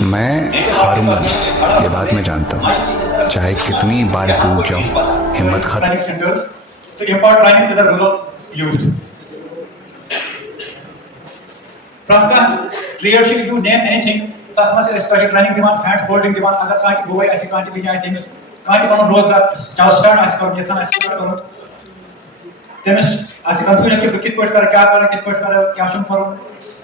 میں ہاروں گا نہیں، یہ بات میں جانتا ہوں، چاہے کتنی بار ٹوٹ جاؤں ہمت ختم. training centers to impart training to the rural youth. From leadership, you name anything, tas mas special training divan, hand holding divan, agar kanti gowai aisi kanti biji aisi emis, kanti panu rozgar start aisi karu, yesan aisi start karu. Temis aisi confusion ki kit point kar, kya shun karu,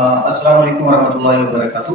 Assalamu alaikum warahmatullahi wabarakatuh.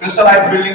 Crystal Heights building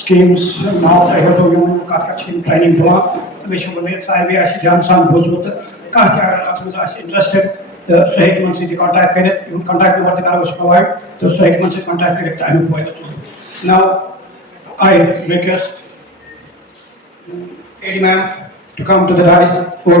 schemes now I have to you catching training for the mission will make side as Johnson goes with the as interested the Sahik City contact it you contact what the car was provide the Sahik contact it time for it now I request Eddie ma'am to come to the rise for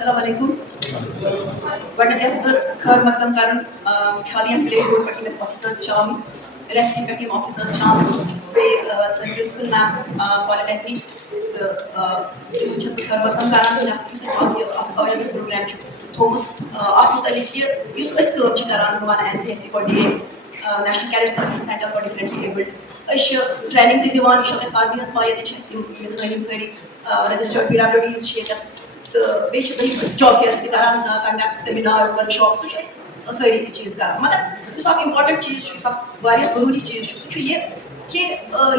Assalamu alaikum. But as the third makdam karan khadiyan play role particulars officers sham rescue team officers sham be central school ma'am polytechnic the just the third makdam karan na se awareness program to officer likhtiye us research karan wan NCSC for the National Cadet Services Center for Differently Abled ish training the diwan ish ke sath bhi asfayat ish you miscellaneous very registered PWDs share تو بیٚیہِ چھِ دٔیِم أسۍ job fears تہِ کران conduct seminars workshop سُہ چھِ أسۍ سٲری چیٖز کران مگر یُس اکھ اِمپاٹنٹ چیٖز چھُ یُس اکھ واریاہ ضروٗری چیٖز چھُ سُہ چھُ یہِ کہِ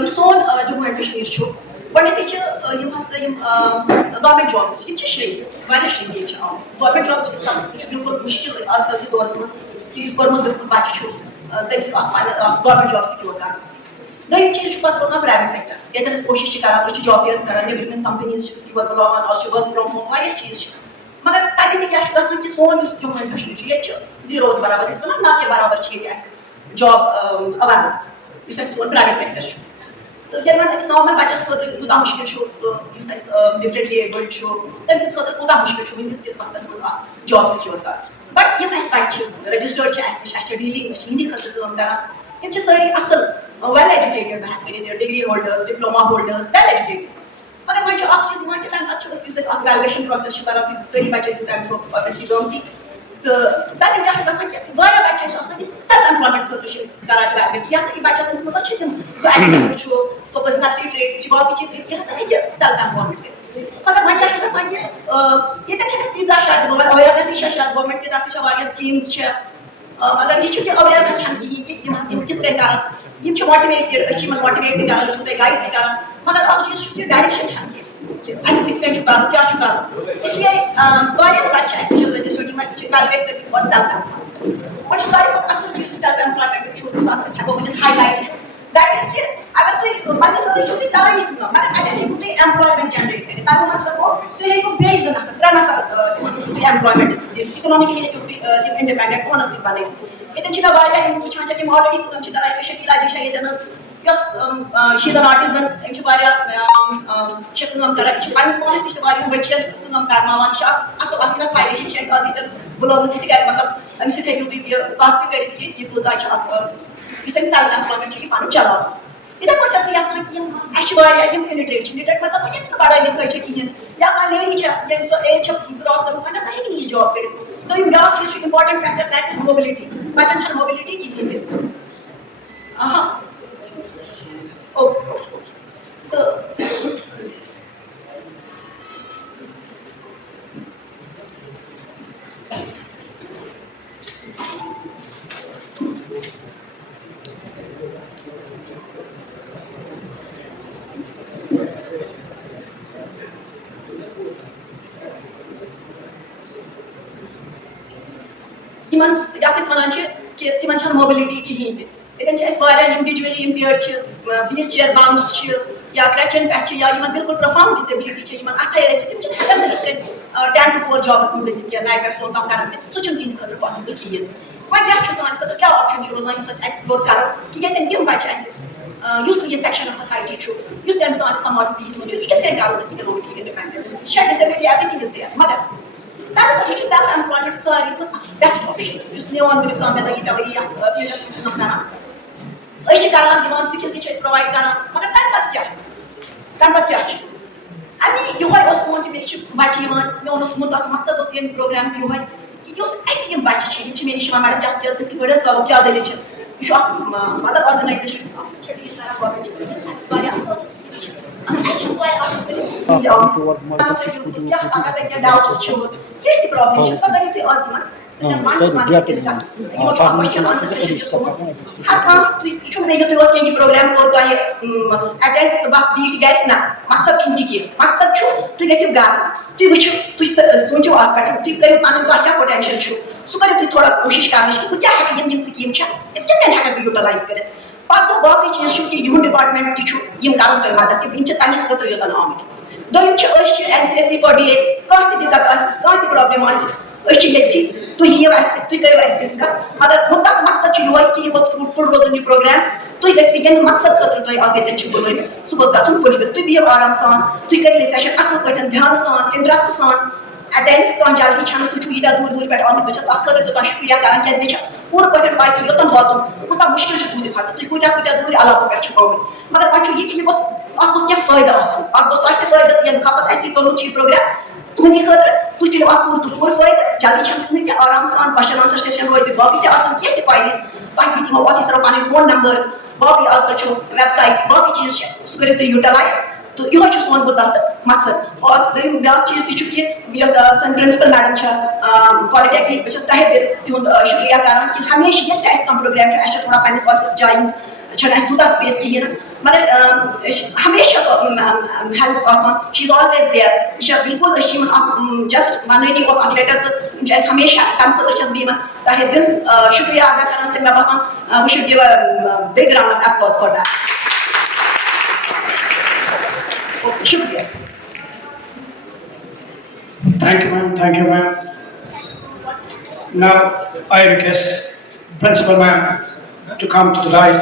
یُس سون جموں اینڈ کشمیٖر چھُ گۄڈٕنیتھٕے چھِ یِم ہسا یِم گورمینٹ جابٕس چھِ یِم چھِ شرٛنٛک واریاہ شرٛنٛکیج چھِ آمٕژ گورمینٹ جابٕس چھِ سخ سُہ چھُ بِلکُل مُشکِل آز کل کِس دورس منٛز کہِ یُس پوٚرمُت لیوٗکھمُت بچہِ چھُ تٔمِس گورمینٹ جاب سِکیور کرُن دوٚیِم چیٖز چھُ پتہٕ روزان پرٛایویٹ سیکٹر ییٚتٮ۪ن أسۍ کوٗشِش چھِ کران أسۍ چھِ جاب فیئرس کران نیبرِمٮ۪ن کمپنیٖز چھِ یور بُلاوان آز چھِ ؤرک فرام ہوم واریاہ چیٖز چھِ مگر تتہِ تہِ کیاہ چھُ گژھان کہِ سون یُس جموں اینڈ کشمیٖر چھُ ییٚتہِ چھُ زیٖروز برابر أسۍ وَنان نہ کہِ برابر چھِ ییٚتہِ اَسہِ جاب اویلیبل یُس اَسہِ سون پرٛایویٹ سیکٹر چھُ تہٕ ییٚلہِ وۄنۍ أسۍ نارمل بچس خٲطرٕ کوٗتاہ مُشکِل چھُ تہٕ یُس اَسہِ ڈِفرنٹلی ایبلڈ چھُ تٔمۍ سٕنٛدِ خٲطرٕ کوٗتاہ مُشکِل چھُ وٕنکیٚس کِس وقتس منٛز اکھ جاب سِکیور کرُن بٹ یِم اَسہِ تَتہِ چھِ رجسٹٲرڈ چھِ اَسہِ نِش اَسہِ چھِ ڈیٖلِنٛگ أسۍ چھِ یِہنٛدِ خٲطرٕ کٲم کران یِم چھِ سٲری اَصٕل ویل ایجوکیٹڈ بہٕ ہٮ۪کہٕ ؤنِتھ ڈگری ہولڈٲرٕس ڈِپلوما ہولڈٲرٕس ویل ایجوکیٹڈ مگر وۄنۍ چھُ اکھ چیٖز یِوان کہِ تَمہِ پتہٕ چھُ أسۍ یُس أسۍ اکھ ویلویشن پروسیس چھِ کران تُہۍ سٲری بچہِ ٲسِو تَمہِ تھرٛوٗ أسۍ کٲم تہِ تہٕ تَتٮ۪ن کیاہ چھُ گژھان کہِ واریاہ بچہِ چھِ أسۍ آسان کہِ سیلف ایمپلایمنٹ خٲطرٕ چھِ أسۍ کران اِویلویٹ یہِ ہسا یہِ بچس أمِس منٛز چھِ تِم سُہ ایٹِٹیوٗڈ چھُ سُہ پٔرسنیلٹی ٹریٹس چھِ باقٕے چیٖز یہِ ہسا ہیٚکہِ سیلف ایمپلایمنٹ کٔرِتھ مگر وۄنۍ کیاہ چھُ گژھان کہِ ییٚتٮ۪ن چھِ اَسہِ تیٖژاہ شاید اویرنیسٕے چھےٚ شاید گورمینٹ کہِ طرفہٕ چھےٚ واریاہ سکیٖمز چھےٚ مگر یہِ چھُ کہِ اویرنیس چھنہٕ کِہیٖنۍ کہِ یِم کِتھ کٔنۍ کران یِم چھِ ماٹِویٹڈ أسۍ چھِ یِمن ماٹِویٹ تہِ کران أسۍ چھِ تۄہہِ گایڈ تہِ کران مگر اکھ چیٖز چھُ کہِ ڈایریکشن چھنہٕ کینٛہہ اَسہِ کِتھ کٔنۍ چھُ کرُن کیاہ چھُ کرُن اسلیے واریاہ بچہِ چھِ اَسہِ نِش رجسٹٲرڈ یِم اَسہِ چھِ ویلویٹ کٔرِتھ فار سیلف ایمپلایمنٹ وۄنۍ چھُ ساروی کھۄتہٕ اَصٕل چیٖز سیلف ایمپلایمنٹ چھُ تَتھ أسۍ ہٮ۪کو ؤنِتھ ہاے لایٹ چھُ دیٹ اِز کہِ اگر تُہۍ پنٕنہِ خٲطرٕ چھُو تُہۍ کران یہِ کٲم مگر اَتٮ۪ن ہیٚکِو تُہۍ ایمپلایمنٹ جنریٹ کٔرِتھ تَمیُک مطلب گوٚو تُہۍ ہیٚکِو بیٚیہِ 2 نفر 3 نفر تِمن ہیٚکِو تُہۍ ایمپلایمنٹ دِتھ اِکنامِکلی ہیٚکِو تُہۍ تِم اِنڈِپینڈنٹ پانس سۭتۍ بنٲوِتھ ییٚتٮ۪ن چھِ مےٚ واریاہ یِم وٕچھان چھِ تِم آلریڈی کٲم چھِ کران یہِ شکیلا جی چھےٚ ییٚتٮ۪ن حظ یۄس شی از این آرٹِزن أمۍ چھِ واریاہ چھِ کٲم کران یہِ چھِ پنٕنِس پانس تہِ چھِ واریاہن بٔچین کٲم کرناوان یہِ چھِ اکھ اَصٕل اکھ اِنسپایریشن چھِ اَسہِ آز ییٚتٮ۪ن بُلٲومٕژ یہِ تِکیازِ مطلب أمِس سۭتۍ ہیٚکِو تُہۍ یہِ کَتھ تہِ کٔرِتھ کہِ یہِ کۭژاہ چھِ اکھ یُس أمِس سیلف ایمپلایمنٹ چھِ یہِ پَنُن چلاوان یِتھٕے پٲٹھۍ چھَس بہٕ یژھان کہِ اَسہِ چھِ واریاہ یِم اِلِٹریٹ چھِ لِٹریٹ مطلب وۄنۍ ییٚمِس نہٕ پڑٲے لِکھٲے چھےٚ کِہیٖنۍ یا کانٛہہ لیڈی چھےٚ ییٚمِس سۄ ایج چھےٚ کرٛاس کٔرمٕژ وۄنۍ ہسا ہیٚکہِ نہٕ یہِ جاب کٔرِتھ دوٚیِم بیٛاکھ چیٖز چھُ اِمپاٹنٹ فیکٹر دیٹ اِز موبِلٹی بَچن چھَنہٕ موبِلٹی کِہیٖنۍ تہِ تہٕ یِمن یَتھ أسۍ وَنان چھِ کہِ تِمن چھَنہٕ موبِلٹی کِہیٖنۍ تہِ ییٚتٮ۪ن چھِ اَسہِ واریاہ یِم وِجؤلی اِمپیٲرڈ چھِ ویٖل چِیر باونٛڈٕس چھِ یا کرٛچَن پٮ۪ٹھ چھِ یا یِمن بِلکُل پرٛوفاوُنٛڈ ڈِسیبلٹی چھِ یِمن اَتھے أتھۍ چھِ تِم چھِنہٕ ہٮ۪کان نہٕ یِتھ کٔنۍ 10 to 4 جابَس منٛز گٔژھِتھ کینٛہہ 9 پٮ۪ٹھ 4 تام کران سُہ چھُنہٕ تِہنٛدِ خٲطرٕ پاسِبٕل کِہیٖنۍ وۄنۍ کیاہ چھُ سانہِ خٲطرٕ کیاہ آپشن چھُ روزان یُس أسۍ ایٚکسپلور کرو کہِ ییٚتٮ۪ن یِم بچہِ اَسہِ یُس یہِ سیکشن آف سوسایٹی چھُ یُس تَمہِ سانہِ سماجُک منٛز چھُ یہِ کِتھ کٔنۍ کرو أسۍ اِکنامِکلی اِنڈِپینڈنٹ یہِ چھےٚ ڈِسیبلٹی ایوریتھِنٛگ اِز دِیر مگر تَمہِ خٲطرٕ چھُ سیلف ایمپلایمنٹ ساروی کھۄتہٕ بیسٹ آپشن یُس میون وٕنیُک تام مےٚ ییٖتیاہ ؤری یَتھ فیٖلڈَس منٛز کٲم کران أسۍ چھِ کران دِوان سِکِل تہِ چھِ أسۍ پرٛووایڈ کران مگر تَمہِ پتہٕ کیاہ چھُ اَمی یِہوے اوس سون کہِ مےٚ چھِ بچہِ یِوان میون اوسمُت اکھ مقصد اوس ییٚمہِ پروگرامُک یِہوے کہِ یُس اَسہِ یِم بچہِ چھِ یِم چھِ مےٚ نِش یِوان میڈم کیٛاہ أسۍ کِتھ پٲٹھۍ حظ کرو کیٛاہ دٔلیٖل چھِ یہِ چھُ اکھ مطلب آرگنایزیشن اکھ سۭتۍ چھِ ڈیٖل کران گورمینٹ واریاہ اَصٕل اَسہِ چھِ اگر تۄہہِ کینٛہہ ڈاوُٹٕس چھِو کینٛہہ تہِ پرابلم چھِ سۄ کٔرِو تُہۍ آز یِمن ہر کانٛہہ تُہۍ یہِ چھُنہٕ بیٚیہِ تُہۍ اوس کینٛہہ یہِ پروگرام کوٚر تۄہہِ ایٹینڈ تہٕ بس بیٖٹھ گرِ نہ مقصد چھُنہٕ تہِ کینٛہہ مقصد چھُ تُہۍ گٔژھِو گرٕ تُہۍ وٕچھِو تُہۍ سوٗنٛچِو اَتھ پٮ۪ٹھ تُہۍ کٔرِو پَنُن تۄہہِ کیٛاہ پوٹینشل چھُ سُہ کٔرِو تُہۍ تھوڑا کوٗشِش کرنٕچ کہِ بہٕ کیٛاہ ہٮ۪کہٕ یِم سکیٖم چھےٚ یِم کِتھ کٔنۍ ہٮ۪کَکھ بہٕ یوٗٹِلایز کٔرِتھ پَتہٕ گوٚو باقٕے چیٖز چھُ کہِ یِہُنٛد ڈِپاٹمنٹ تہِ چھُ یِم کرن تۄہہِ مدد تہِ یِم چھِ تَمہِ خٲطرٕ یوٚتن آمٕتۍ دوٚیِم چھِ أسۍ چھِ NCSC کوآرڈِنیٹ کانٛہہ تہِ دِقت آسہِ کانٛہہ تہِ پرابلم آسہِ أسۍ چھِ ییٚتھی تُہۍ یِیِو اَسہِ سۭتۍ تُہۍ کٔرِو اَسہِ ڈِسکس مگر مُدعا مقصد چھُ یِہوے کہِ یہِ گوٚژھ فُل روزُن یہِ پروگرام تُہۍ گٔژھِو ییٚمہِ مقصد خٲطرٕ تۄہہِ آز ییٚتٮ۪ن چھُ بُلٲومٕتۍ سُہ گوٚژھ گژھُن فُلفِل تُہۍ بِہِو آرام سان تُہۍ کٔرِو یہِ سیشن اَصٕل پٲٹھۍ دھیان سان اِنٹرسٹ سان اٹینڈ کانٛہہ جلدی چھنہٕ تُہۍ چھِو ییٖتیاہ دوٗرِ پٮ۪ٹھ آمٕتۍ بہٕ چھَس اَتھ خٲطرٕ تہِ تۄہہِ شُکریہ کران کیازِ مےٚ چھِ پوٗرٕ پٲٹھۍ پاے کہِ یوٚتن واتُن کوٗتاہ مُشکِل چھُ تُہنٛدِ خٲطرٕ تُہۍ کوٗتاہ دوٗرِ علاقو پٮ۪ٹھ چھِو آمٕتۍ مگر وۄنۍ چھُ یہِ کہِ یہِ گوٚژھ اَتھ گوٚژھ کینٛہہ فٲیدٕ آسُن اَتھ گوٚژھ تۄہہِ تہِ فٲیدٕ ییٚمہِ باپتھ اَسہِ یہِ کوٚرمُت چھُ یہِ پروگرام تُہنٛدِ خٲطرٕ تُہۍ تُلِو اَتھ پوٗرٕ تہٕ پوٗرٕ فٲیدٕ جلدی چھنہٕ کٕہٕنۍ تہِ آرام سان کوسچن آنسر سیشن روزِ باقٕے تہِ آسن کینٛہہ تہِ کویریٖز تۄہہِ بہٕ دِمو آفیسرو پَنٕنۍ فون نمبٲرٕز باقٕے آز کل چھُ ویب سایٹٕس باقٕے چیٖز چھِ سُہ کٔرِو تُہۍ یوٗٹِلایز تہٕ یِہوے چھُ سون مُدعا تہٕ مقصد اور دوٚیِم بیٛاکھ چیٖز تہِ چھُ کہِ یۄس سٲنۍ پرنسپل میڈم چھےٚ پالِٹیکنیٖک بہٕ چھَس تہہِ دِل تِہُنٛد شُکریہ کران کہِ ہمیشہِ ییٚلہِ تہِ اَسہِ کانٛہہ پروگرام چھُ اَسہِ چھِ تھوڑا پنٕنِس آفسَس جایہِ ہٕنٛز چھنہٕ اَسہِ تیوٗتاہ سپیس کِہیٖنۍ نہٕ مگر ہمیشہ ہیلپ آسان شی از آلویز دیر یہِ چھےٚ بِلکُل أسۍ چھِ یِمن اکھ جسٹ ونٲنی اوت اکھ لیٹر تہٕ یِم چھِ اَسہِ ہمیشہ تَمہِ خٲطرٕ چھَس بہٕ یِمن تہہِ دِل شُکریہ ادا کران تہٕ مےٚ باسان we should give a big round of applause for that. شُکریہ. Thank you, ma'am. Thank you, ma'am. Now, I request Principal Ma'am to come to the dais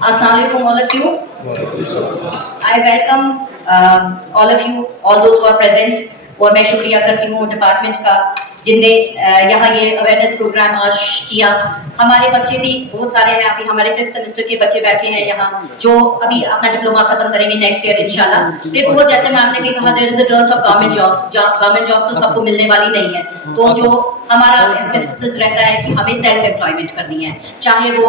Assalamu alaikum all of you. I welcome all of you, all those who are present. اور میں شکریہ کرتی ہوں department کا جن نے یہاں یہ اویئرنیس پروگرام آج کیا. ہمارے بچے بھی بہت سارے ہیں, ابھی ہمارے 5th سیمسٹر کے بچے بیٹھے ہیں یہاں جو ابھی اپنا ڈپلوما ختم کریں گے نیکسٹ ایئر انشاءاللہ. دیکھو جیسے میم نے بھی کہا there is a dearth of government jobs, government jobs تو سب کو ملنے والی نہیں ہے. تو جو ہمارا ایمفیسس رہتا ہے کہ ہمیں سیلف امپلائمنٹ کرنی ہے, چاہے وہ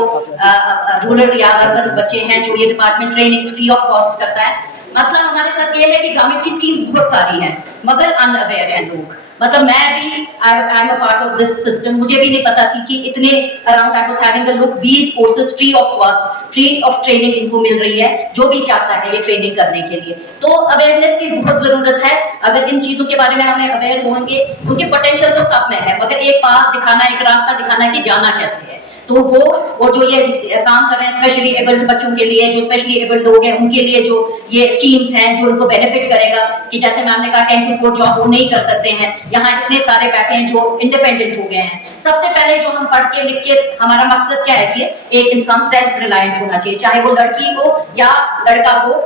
رورل یا اربن بچے ہیں جو یہ department training free of cost کرتا ہے. مسئلہ ہمارے ساتھ یہ ہے کہ گورنمنٹ کی اسکیمز بہت ساری ہیں مگر ان اویئر ہیں لوگ. مطلب میں بھی I am a part of this system, مجھے بھی نہیں پتا تھی کہ اتنے around I was having a like 20 courses free of cost, free of training ان کو مل رہی ہے جو بھی چاہتا ہے یہ ٹریننگ کرنے کے لیے. تو اویئرنیس کی بہت ضرورت ہے. اگر ان چیزوں کے بارے میں ہمیں اویئر ہوں گے, ان کے پوٹینشیل تو سب میں ہے مگر ایک پاتھ دکھانا, ایک راستہ دکھانا ہے کہ جانا کیسے ہے. تو وہ اور جو یہ کام کر رہے ہیں اسپیشلی ایبلڈ بچوں کے لیے, جو اسپیشلی ایبلڈ لوگ ہیں ان کے لیے جو یہ اسکیمز ہیں جو ان کو بینیفٹ کرے گا, کہ جیسے میم نے کہا 10 to 4 جاب وہ نہیں کر سکتے ہیں, یہاں اتنے سارے بیٹھے ہیں جو انڈیپینڈنٹ ہو گئے ہیں. سب سے پہلے جو ہم پڑھ کے لکھ کے ہمارا مقصد کیا ہے کہ ایک انسان سیلف ریلائنٹ ہونا چاہیے, چاہے وہ لڑکی ہو یا لڑکا ہو,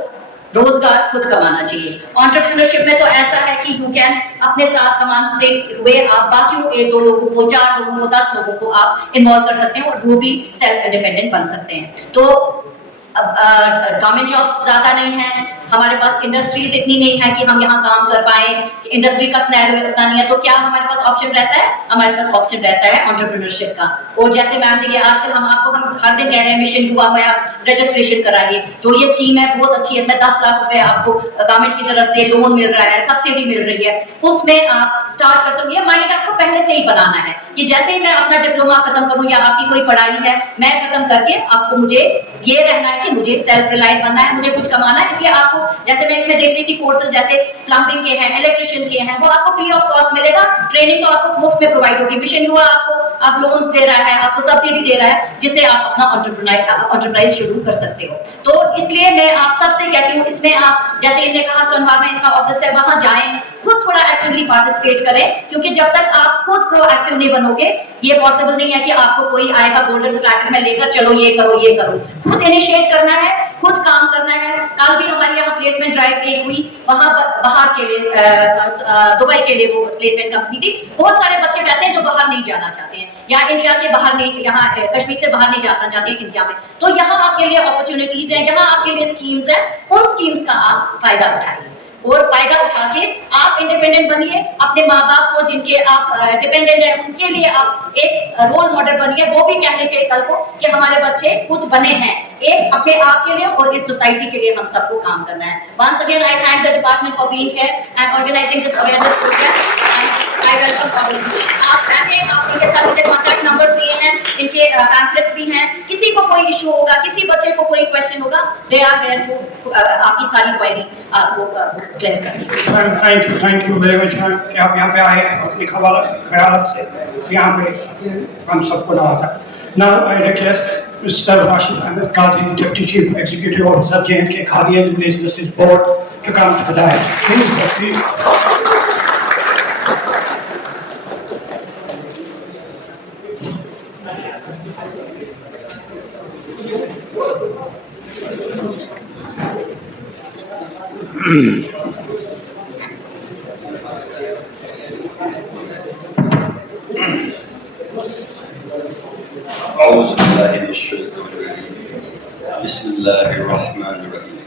روزگار خود کمانا چاہیے. انٹرپرینورشپ میں تو ایسا ہے کہ یو کین اپنے ساتھ کمانے ہوئے آپ باقیوں 1-2 لوگوں کو, 4 لوگوں کو, 10 لوگوں کو آپ انوالو کر سکتے ہیں اور وہ بھی سیلف انڈیپینڈنٹ بن سکتے ہیں. تو گورنمنٹ جابس زیادہ نہیں ہیں, ہمارے پاس انڈسٹریز اتنی نہیں ہے کہ ہم یہاں کام کر پائیں, انڈسٹری کا سنیریو اتنا نہیں ہے. تو کیا ہمارے پاس آپشن رہتا ہے؟ ہمارے پاس آپشن رہتا ہے انٹرپرینورشپ کا. اور جیسے میم نے آج کل ہم آپ کو ہم ہر دن کہہ رہے ہیں مشن یوا میں آپ رجسٹریشن کرائیے, جو یہ اسکیم ہے بہت اچھی ہے, اس میں 10 لاکھ روپے آپ کو گورنمنٹ کی طرف سے لون مل رہا ہے, سبسڈی مل رہی ہے, اس میں آپ اسٹارٹ کر سکتے ہیں. مائنڈ آپ کو پہلے سے ہی بنانا ہے کہ جیسے ہی میں اپنا ڈپلوما ختم کروں یا آپ کی کوئی پڑھائی ہے میں ختم کر کے آپ کو مجھے یہ رہنا ہے کہ مجھے سیلف ریلائنٹ بننا ہے, مجھے کچھ کمانا ہے. اس لیے آپ کو جیسے میں اس میں دیکھ رہی تھی کورسز جیسے پلمبنگ کے ہیں, الیکٹریشین کے ہیں, وہ آپ کو فری آف کاسٹ ملے گا. ٹریننگ تو آپ کو مفت میں پرووائڈ ہوگی. مشن یوا آپ کو آپ لونز دے رہا ہے, آپ کو سبسڈی دے رہا ہے جس سے آپ اپنا انٹرپرائز شروع کر سکتے ہو. تو اس لیے میں آپ سب سے کہتی ہوں اس میں آپ جیسے انہوں نے کہا سونوار میں ان کا آفس ہے وہاں جائیں, خود تھوڑا ایکٹیولی پارٹیسپیٹ کریں, کیونکہ جب تک آپ خود پرو ایکٹیو نہیں بنو گے یہ پاسبل نہیں ہے کہ آپ کو کوئی آئے گا گولڈن پلیٹر میں لے کر چلو یہ کرو یہ کرو. خود انیشیٹ کرنا ہے, خود کام کرنا ہے. کل بھی ہمارے یہاں پلیسمنٹ ڈرائیو ایک ہوئی, وہاں باہر کے لیے دبئی کے لیے وہ پلیسمنٹ کمپنی تھی. بہت سارے بچے ویسے ہیں جو باہر نہیں جانا چاہتے ہیں یا انڈیا کے باہر نہیں, یہاں کشمیر سے باہر نہیں جانا چاہتے ہیں انڈیا میں. تو یہاں آپ کے لیے اپرچونیٹیز ہیں, یہاں آپ کے لیے اسکیمز ہیں, ان اسکیمز کا آپ فائدہ اٹھائیے اور فائدہ اٹھا کے آپ انڈیپینڈنٹ بنیے. اپنے ماں باپ کو جن کے آپ ڈیپینڈنٹ ہیں ان کے لیے آپ ایک رول ماڈل بنیے. وہ بھی کہنے چاہیے کل کو کہ ہمارے بچے کچھ بنے ہیں, ایک اپنے آپ کے لیے اور اس سوسائٹی کے لیے ہم سب کو کام کرنا ہے. Once again I thank the department for being here and organizing this awareness program and I welcome all of you. آپ بیٹھیں, آپ کے ساتھ مجھے کانٹیکٹ نمبر دیے ہیں, ان کے پیمفلیٹس بھی ہیں. کسی کو کوئی ایشو ہوگا, کسی بچے کو کوئی کویشچن ہوگا, they are there to آپ کی ساری کوئری آپ کو کلیئر کریں. Thank you very much کہ آپ یہاں پہ آئے اپنی خیالات سے یہاں پہ ہم سب کو نوازا. Now I request Mr. Rashid Ahmed Qadri, Deputy Chief Executive Officer J&K Khadi and Businesses Board to come to the dais. Please, sir, please. أعوذ بالله من الشيطان الرجيم. بسم الله الرحمن الرحيم.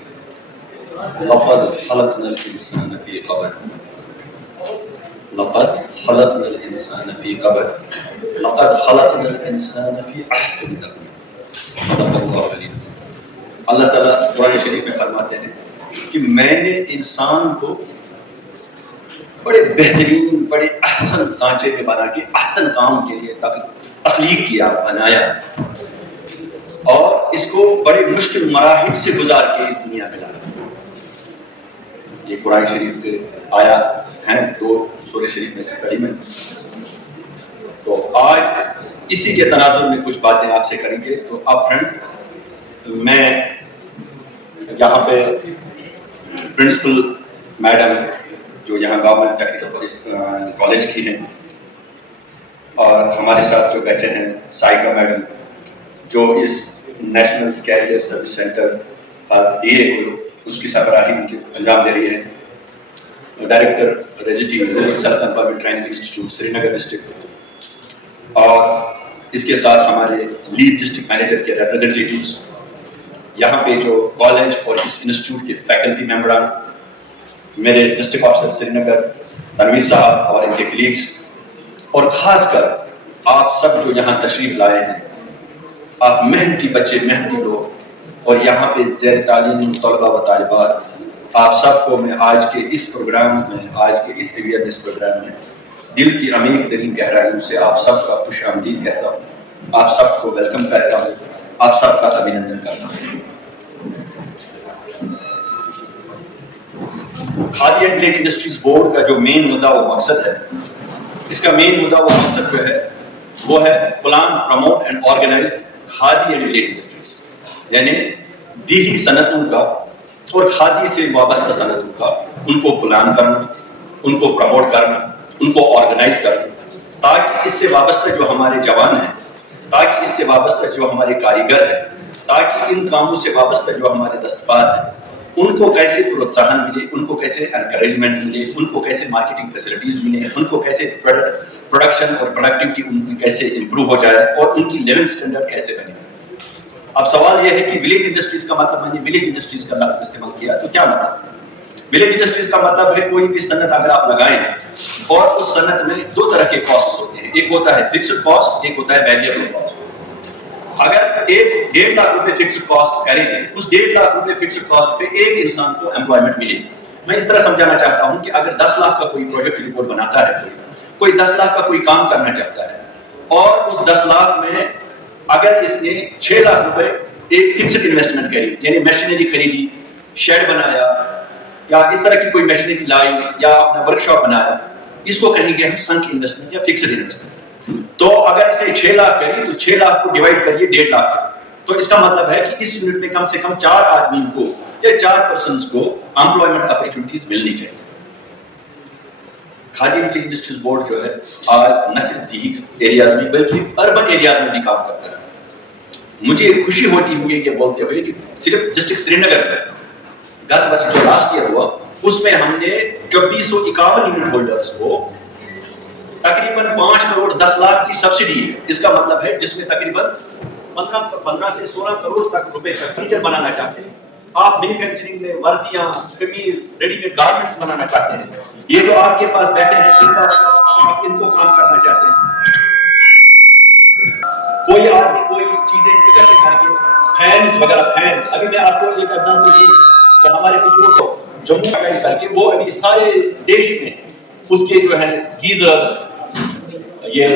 لقد خلقنا الإنسان في كبد. لقد خلقنا الإنسان في كبد. لقد خلقنا الانسان فی احسن تقویم صدق اللہ علیہ وسلم. اللہ تعالیٰ قرآن شریف میں فرماتے ہیں کہ میں نے انسان کو بڑے بہترین بڑے احسن سانچے میں بنا کے احسن کام کے لیے تخلیق کیا بنایا اور اس کو بڑے مشکل مراحل سے گزار کے اس دنیا میں لایا. یہ قرآن شریف کے آیات ہیں 2 سورہ شریف میں سے پڑھی میں. تو آج اسی کے تناظر میں کچھ باتیں آپ سے کریں گے. تو اب فرینڈ میں یہاں پہ پرنسپل میڈم جو یہاں گورنمنٹ ٹیکنیکل کالج کی ہیں اور ہمارے ساتھ جو بیٹھے ہیں سائیکا میڈم جو اس national career service centre D A کو اس کی سربراہی انجام دے رہی ہے, ڈائریکٹر ریزیڈی rural self employment training institute Srinagar district, اور اس کے ساتھ ہمارے لیڈ ڈسٹرکٹ مینیجر کے ریپرزینٹیٹیوز, یہاں پہ جو کالج اور اس انسٹیٹیوٹ کے فیکلٹی ممبران, میرے ڈسٹرکٹ آفیسر سری نگر تنویر صاحب اور ان کے کلیگس, اور خاص کر آپ سب جو یہاں تشریف لائے ہیں, آپ محنتی بچے محنتی لوگ, اور یہاں پہ زیر تعلیم طلباء و طالبات, آپ سب کو میں آج کے اس پروگرام میں, آج کے اس اویئرنیس پروگرام میں دل کی عمیق ترین گہرائیوں سے آپ سب کا خوش آمدید کہتا ہوں, آپ سب کو ویلکم کرتا ہوں, آپ سب کا ابھینندن کرتا ہوں. کھادی اینڈ پلیٹ انڈسٹریز بورڈ کا جو مین مدعا و مقصد ہے, اس کا مین مدعا و مقصد جو ہے وہ ہے plan, promote and organise Khadi and پلیٹ انڈسٹریز, یعنی دیہی صنعتوں کا اور کھادی سے وابستہ صنعتوں کا ان کو پلان کرنا, ان کو پروموٹ کرنا, ان کو آرگنائز کرنا, تاکہ اس سے وابستہ جو ہمارے جوان ہیں, تاکہ اس سے وابستہ جو ہمارے کاریگر ہیں, تاکہ ان کاموں سے وابستہ جو ہمارے دستکار ہیں, ان کو کیسے پروتساہن ملے, ان کو کیسے انکریجمنٹ ملے, ان کو کیسے مارکیٹنگ فیسلٹیز ملے, ان کو کیسے پروڈکشن اور پروڈکٹیوٹی ان کی کیسے امپروو ہو جائے, اور ان کی لیونگ اسٹینڈرڈ کیسے بنے. اب سوال یہ ہے کہ ولیج انڈسٹریز کا مطلب, میں نے ولیج انڈسٹریز کا لفظ استعمال کیا, تو کیا مطلب؟ ولیج انڈسٹریز کا مطلب ہے کوئی بھی صنعت اگر آپ لگائیں اور اس صنعت میں 2 طرح کے کاسٹ ہوتے ہیں, ایک ہوتا ہے فکسڈ کاسٹ, ایک ہوتا ہے ویریبل کاسٹ. اگر ایک 1.5 لاکھ روپے فکسڈ کاسٹ کریں گے, اس 1.5 لاکھ روپے فکسڈ کاسٹ پہ ایک انسان کو امپلائمنٹ ملے. میں اس طرح سمجھانا چاہتا ہوں کہ اگر 10 لاکھ کا کوئی پروجیکٹ رپورٹ بناتا ہے, کوئی 10 لاکھ کا کوئی کام کرنا چاہتا ہے, اور اس 10 لاکھ میں اگر اس نے 6 لاکھ روپے ایک فکسڈ انویسٹمنٹ کری, یعنی مشینری خریدی, شیڈ بنایا, یا اس طرح کی کوئی مشینری لائی, یا اپنا ورک شاپ بنایا, اس کو کہیں گے ہم سنک انویسٹمنٹ یا فکسڈ انویسٹمنٹ. تو اگر اس نے 6 لاکھ کری تو 6 لاکھ کو ڈیوائڈ کریے 1.5 لاکھ سے, تو اس کا مطلب ہے کہ اس یونٹ میں کم سے کم 4 آدمی کو یا 4 پرسنز کو امپلائمنٹ اپرچونٹیز ملنی چاہیے. کھادی اینڈ پلیٹ انڈسٹریز بورڈ جو ہے آج نہ صرف دیہی ایریاز میں بلکہ اربن ایریاز میں بھی کام کرتا ہے. مجھے خوشی ہوتی ہوئی یہ بولتے ہوئے کہ صرف ڈسٹرکٹ سری نگر میں گت برس جو لاسٹ ایئر ہوا اس میں ہم نے 2451 یونٹ ہولڈرز کو تقریباً 5 کروڑ 10 لاکھ کی سبسڈی ہے. اس کا مطلب ہے جس میں تقریباً 15 سے 16 کروڑ تک روپے کا فرنیچر بنانا چاہتے ہیں, آپ مینوفیکچرنگ میں وردیاں, قمیض, ریڈی میڈ گارمنٹس بنانا چاہتے ہیں, یہ جو آپ کے پاس بیٹھے ہیں آپ ان کو کام کرنا چاہتے ہیں. کوئی آدمی کوئی چیزیں اکٹھے کر کے فینس وغیرہ, فینس, ابھی میں آپ کو ایک ایگزامپل دی تو ہمارے کچھ لوگ کو جموں کر کے وہ ابھی سارے دیش میں اس کے جو ہے گیزرز, یہ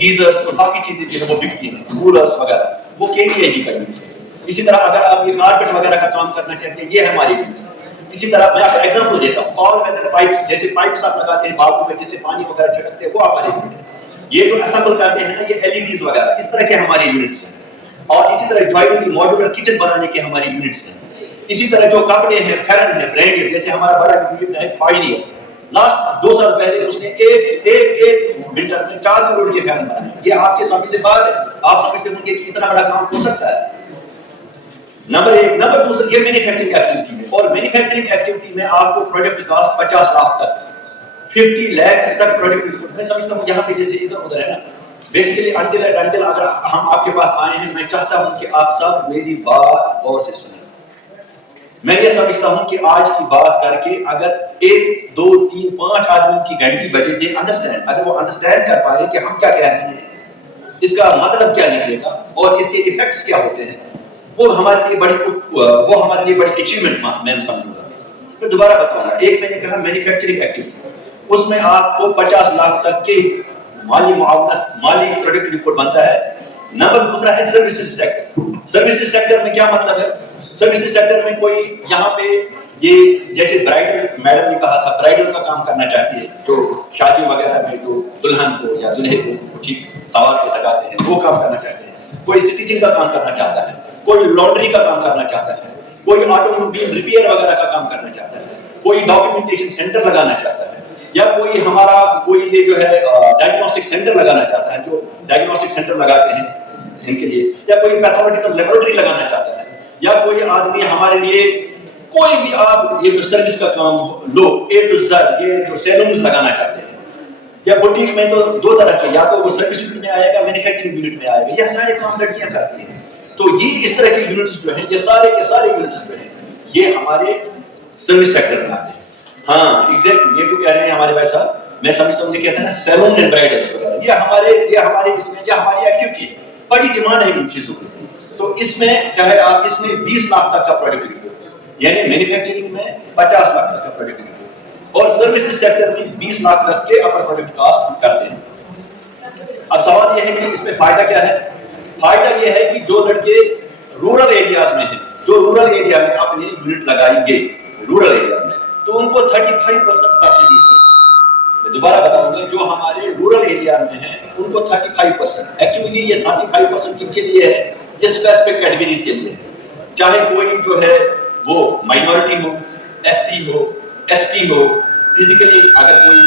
گیزرز اور باقی چیزیں جو ہے وہ بکتی ہیں, کولرز وغیرہ, وہ کے لیے ہی کرنی ہے. اسی طرح اگر آپ یہ کارپیٹ وغیرہ کا کام کرنا چاہتے ہیں, یہ ہماری یونٹس. اسی طرح میں آپ کو ایگزامپل دیتا ہوں, آل ویدر پائپس, جیسے پائپس آپ لگاتے ہیں باغوں میں جس سے پانی وغیرہ چھڑکتے ہیں, وہ ہمارے یونٹ ہیں. یہ جو اسمبل کرتے ہیں یہ ایل-ای-ڈیز وغیرہ, اس طرح کے ہمارے یونٹس ہیں. اور اسی طرح جوائنٹلی ماڈیولر کچن بنانے کے ہمارے یونٹس ہیں. اسی طرح جو کپڑے ہیں, فیرن ہے, برانڈیڈ, جیسے ہمارا بڑا یونٹ ہے پائنیئر, لاسٹ 2 سال پہلے اس نے ایک ونٹر میں 4 کروڑ کے فیرن بنائے. یہ آپ کے سامنے سے باہر ہے, آپ سمجھتے ہیں کہ اتنا بڑا کام ہو سکتا ہے. نمبر 1. نمبر 2 یہ مینوفیکچرنگ ایکٹیویٹی میں, اور مینوفیکچرنگ ایکٹیویٹی میں آپ کو پروجیکٹ کاسٹ 50 لاکھ تک 50 لاکھ تک پروجیکٹ. میں سمجھتا ہوں یہاں پہ جیسے ادھر ادھر ہے نا, بیسیکلی انٹل اگر ہم آپ کے پاس آئے ہیں, میں چاہتا ہوں کہ آپ سب میری بات غور سے سنیں. میں یہ سمجھتا ہوں کہ آج کی بات کر کے اگر 1 2 3 5 آدمی کی گھنٹی بجے دے انڈرسٹینڈ, اگر وہ انڈرسٹینڈ کر پائے کہ ہم کیا کہہ رہے ہیں, اس کا مطلب کیا نکلے گا اور اس کے ایفیکٹس کیا ہوتے ہیں، وہ ہمارے لیے بڑی اچیومنٹ میں سمجھوں گا. تو دوبارہ بتاؤں گا، ایک میں نے کہا مینوفیکچرنگ ایکٹیویٹی، اس میں آپ کو 50 لاکھ تک کے مالی معاونت، مالی پروجیکٹ رپورٹ بنتا ہے. نمبر دوسرا ہے سروسز سیکٹر. سروسز سیکٹر میں کیا مطلب ہے؟ سروسز سیکٹر میں کوئی یہاں پہ یہ جیسے برائڈل، میڈم نے کہا تھا برائڈل کا کام کرنا چاہتی ہے، جو شادی وغیرہ میں جو دلہن کو یا دلہے کو ٹھیک سوار کے سجاتے ہیں وہ کام کرنا چاہتے ہیں. کوئی اسٹیچنگ کا کام کرنا چاہتا ہے، کوئی لانڈری کا کام کرنا چاہتا ہے، کوئی آٹو موبائل ریپیئر وغیرہ کا کام کرنا چاہتا ہے، کوئی ڈاکیومنٹیشن سینٹر لگانا چاہتا ہے، یا کوئی ہمارا کوئی یہ جو ہے ڈائگنوسٹک سینٹر لگانا چاہتا ہے، جو ڈائگنوسٹک سینٹر لگاتے ہیں ان کے لیے، یا کوئی پیتھولوجیکل لیبورٹری لگانا چاہتا ہے، یا کوئی آدمی ہمارے لیے کوئی بھی آپ یہ جو سروس کا کام لو اے ٹو زیڈ، یہ جو سیلونز لگانا چاہتے ہیں، یا بوٹیک میں تو دو طرح کے، یا تو وہ سروس یونٹ میں آئے گا، مینوفیکچرنگ یونٹ میں آئے گا، یہ سارے کام لڑکیاں کرتی ہیں. تو یہ اس طرح کے یونٹس جو ہیں، یہ سارے کے سارے یونٹس جو ہیں یہ ہمارے سروس سیکٹر میں آتے ہیں. ہاں ایگزیکٹلی یہ جو کہہ رہے ہیں ہمارے بھائی صاحب، میں سمجھتا ہوں یہ کہتے ہیں نا سیلون اینڈ برائڈلز وغیرہ، یہ ہمارے اس میں یہ ہماری ایکٹیویٹی ہے، بڑی ڈیمانڈ ہے ان چیزوں کی. تو اس میں چاہے آپ اس میں 20 لاکھ تک کا پروجیکٹ رپورٹ، یعنی مینوفیکچرنگ میں 50 لاکھ تک کا پروجیکٹ رپورٹ، اور سروسز سیکٹر میں 20 لاکھ تک کے اپر پروجیکٹ کاسٹ ہم کرتے ہیں. اب سوال یہ ہے کہ اس میں فائدہ کیا ہے؟ فائدہ یہ ہے کہ جو لڑکے رورل ایریاز میں ہیں، جو رورل ایریا میں اپنے یونٹ لگائیں گے رورل ایریاز میں، تو ان کو 35% سبسڈی ہے. میں دوبارہ بتاؤں گا، جو ہمارے رورل ایریا میں ہیں ان کو 35%. ایکچولی یہ 35% کن کے لیے ہے؟ یہ اسپیسیفک کیٹیگریز کے لیے، چاہے کوئی جو ہے وہ مائنورٹی ہو، ایس سی ہو، ایس ٹی ہو، فزیکلی اگر کوئی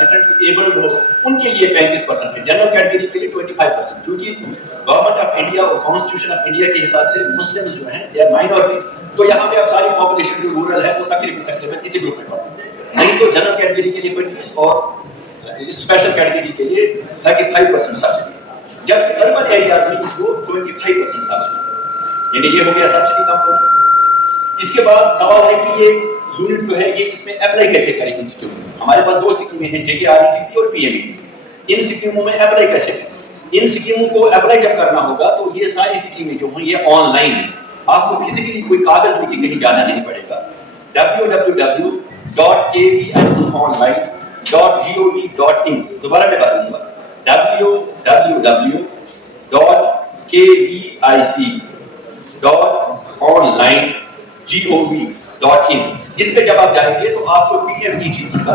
ڈفرینٹلی ایبلڈ ہو، ان کے لیے 35% ہے. جنرل کیٹیگری کے لیے 25%. چونکہ گورنمنٹ آف انڈیا اور کانسٹیٹیوشن آف انڈیا کے حساب سے مسلمز جو ہیں دے آر مائنورٹی، تو یہاں پہ اب ساری پاپولیشن جو رورل ہے وہ تقریباً اسی گروپ میں پڑتی ہے. نہیں تو جنرل کیٹیگری کے لیے 25 اور اسپیشل کیٹیگری کے لیے 35% سبسڈی، جبکہ اربن ایریاز میں اس کو 25% سبسڈی. یعنی یہ ہو گیا سبسڈی کمپوننٹ. اس کے بعد سوال ہے کہ یہ یونٹ جو ہے یہ اس میں اپلائی کیسے کریں ان اسکیموں میں؟ ہمارے پاس 2 اسکیمیں ہیں، جے کے آر ای ٹی پی اور P M E T P. ان اسکیموں میں اپلائی کیسے کریں؟ ان اسکیموں کو اپلائی جب کرنا ہوگا تو یہ ساری اسکیمیں جو ہیں یہ آن لائن ہیں، آپ کو فزیکلی کوئی کاغذ لے کے کہیں جانا نہیں پڑے گا. www.kviconline.gov.in. دوبارہ میں بتاؤں گا، www.kviconline.gov.in. اس پہ جب آپ جائیں گے تو آپ کو پی ایم ای جی پی کا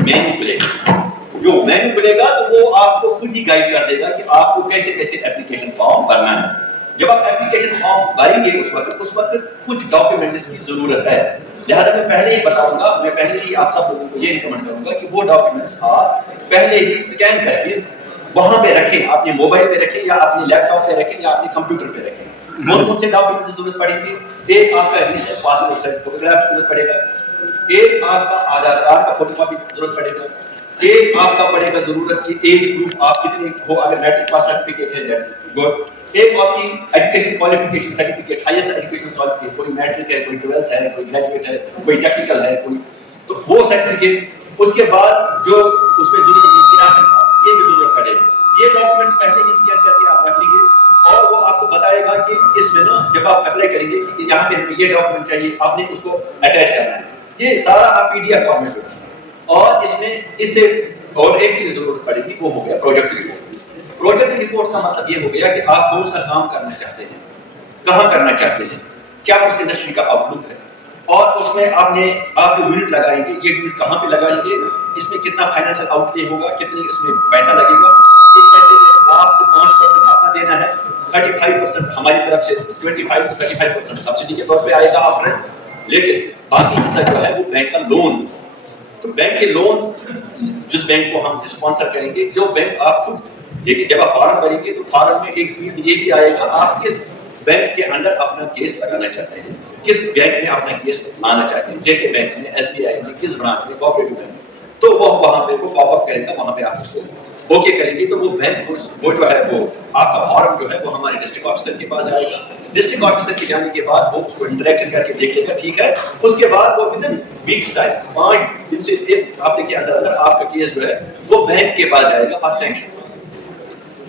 مینو کھلے گا. جو مینو کھلے گا تو وہ آپ کو خود ہی گائیڈ کر دے گا کہ آپ کو کیسے کیسے اپلیکیشن فارم بھرنا ہے. جب آپ اپلیکیشن فارم بھریں گے اس وقت کچھ ڈاکیومنٹس کی ضرورت ہے. لہٰذا میں پہلے ہی بتاؤں گا، میں پہلے ہی آپ سب لوگوں کو یہ ریکمینڈ کروں گا کہ وہ ڈاکیومنٹس آپ پہلے ہی اسکین کر کے وہاں پہ رکھیں، اپنے موبائل پہ رکھیں یا اپنے لیپ ٹاپ پہ رکھیں یا اپنے کمپیوٹر پہ رکھیں. کون سے ڈاکیومنٹ کی ضرورت پڑے گی؟ ایک آپ کا ریسنٹ پاسپورٹ سائز فوٹوگراف کی ضرورت پڑے گا، ایک آپ کا آدھار کارڈ کا فوٹو کاپی ضرورت پڑے گا، ایک آپ کا پڑے گا ضرورت کی ایج گروپ آپ کتنے ہو، اگر میٹرک پاس سرٹیفکیٹ ہے دیٹس گڈ. ایک آپ کی education qualification certificate, highest education certificate, کوئی میٹرک ہے، کوئی 12th ہے، کوئی گریجویٹ ہے، کوئی ٹیکنیکل ہے کوئی، تو وہ سرٹیفکیٹ. اس کے بعد جو اس میں ضرورت ہوگی راشن کارڈ، یہ بھی ضرورت پڑے گا. یہ ڈاکیومنٹس پہلے ہی اسکین کر کے آپ رکھ لیجیے اور وہ آپ کو بتائے گا کہ اس میں نا جب آپ اپلائی کریں گے کہ یہاں پہ ہمیں یہ ڈاکیومنٹ چاہیے، آپ نے اس کو اٹیچ کرنا ہے. یہ سارا آپ پی ڈی ایف فارمیٹ میں، اور اس میں اس سے اور ایک چیز ضرورت پڑے گی، وہ ہو گیا پروجیکٹ رپورٹ. پروجیکٹ رپورٹ کا مطلب یہ ہو گیا کہ آپ کون سا کام کرنا چاہتے ہیں، کہاں کرنا چاہتے ہیں، کیا اس انڈسٹری کا آؤٹ لک ہے، اور اس میں آپ جو یونٹ لگائیں گے یہ یونٹ کہاں پہ لگائیں گے، اس میں کتنا فائنینشیل آؤٹ لے ہوگا، کتنے اس میں پیسہ لگے گا. اس پیسے میں آپ کو 5% اپنا دینا ہے، 35% ہماری طرف سے 25 to 35% سبسڈی کے طور پہ آئے گا آپ رینٹ. لیکن باقی حصہ جو ہے وہ بینک کا لون. تو بینک کے لون جس بینک کو ہم اسپانسر کریں گے، جو بینک آپ خود دیکھیں جب آپ فارم بھریں گے تو فارم میں ایک فیلڈ یہ بھی آئے گا آپ کس بینک کے اندر اپنا کیس لگانا چاہتے ہیں، کس بینک میں اپنا کیس لانا چاہتے ہیں، جے کے بینک میں، ایس بی آئی میں، کس برانچ میں، کوآپریٹو بینک میں. تو وہ وہاں پہ وہ پاپ اپ کرے گا، وہاں پہ آپ اس کو اوکے کریں گے تو وہ بینک وہ جو ہے وہ آپ کا فارم جو ہے وہ ہمارے ڈسٹرکٹ آفیسر کے پاس جائے گا. ڈسٹرکٹ آفیسر کے جانے کے بعد وہ اس کو انٹریکشن کر کے دیکھ لے گا ٹھیک ہے. اس کے بعد وہ ودن ویکس ٹائم 5 دن سے 1 ہفتے کے اندر آپ کا کیس جو ہے وہ بینک کے پاس جائے گا اور sanction.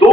2,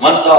one saw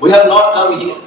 we have not come here।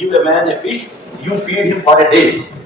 give a man a fish, you feed him for a day।